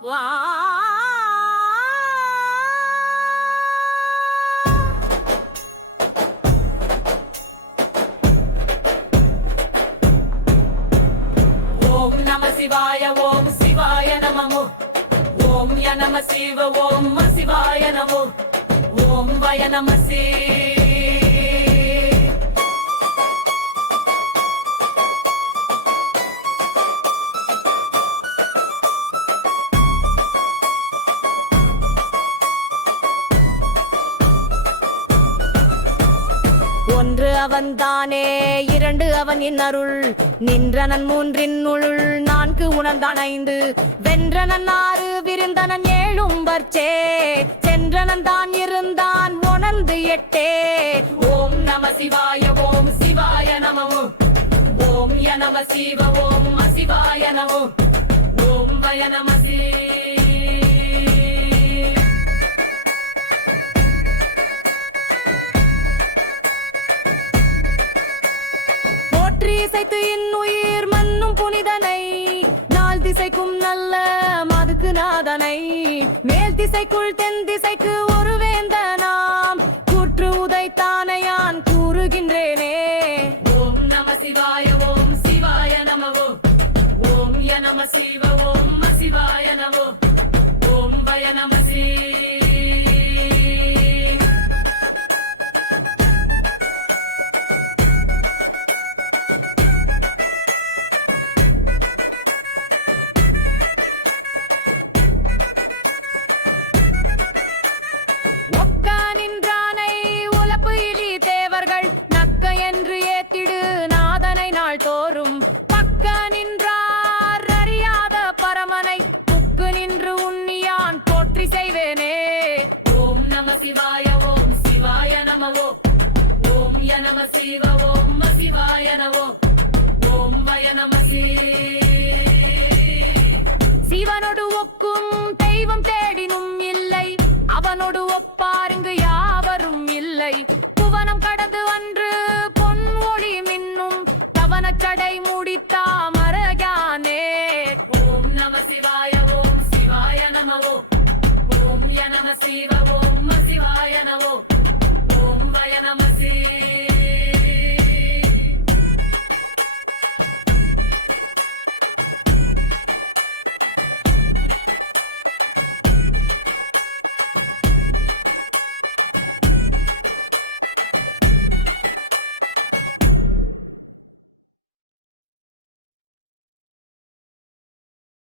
வா ஓம் நம சிவாய ஓம் சிவாய நமமோ ஓம் ய நம சிவ ஓம் சிவாய நமோ ஓம் வய நம சி ஒன்று அவன்தானே இரண்டு அவனின் அருள் நின்றனன் மூன்றின் உள் நான்கு உணர்ந்தான் ஐந்து வென்றனன் ஆறு விருந்தனன் ஏழும் வர்ச்சே சென்றனன் தான் இருந்தான் உணர்ந்து எட்டே ஓம் நம சிவாய ஓம் சிவாய நமமோ ஓம் ய நம சிவ ஓம் சிவாய நமோ ஓம் வய நம சி இசைத்து இன்னுயிர் மண்ணும் புனிதனை நாள் திசைக்கும் நல்ல மதுக்கு நாதனை மேல் திசைக்குள் தென் திசைக்கு ஒரு வேந்த நாம் கூற்று உதைத்தானையான் கூறுகின்றேனே ஓம் நம சிவாய ஓம் சிவாய நமவோ ஓம் ய நம சிவ ஓம் சிவாய நமோ ஓம் வய நம சி தோறும் பக்க நின்றார் அறியாத பரமனை புக்கு நின்று உன்னியான் போற்றி செய்வேனே ஓம் நம சிவாய ஓம் சிவாய நமவோ ஓம் ய நம சிவ ஓம் சிவாய நமோ ஓம் வய நம சி சிவனோடு ஒக்கும் தெய்வம் தேடினும் இல்லை அவனோடு ஒப்பாருங்கு யாவரும் இல்லை புவனம் கடந்து அன்று பொன் ஒளி மின்னும் கடை முடித்தா மரயானே ஓம் நம சிவாய ஓம் சிவாய நமவோ ஓம் ய நம சிவ ஓம் சிவாய நமோ ஓம் வய நம சி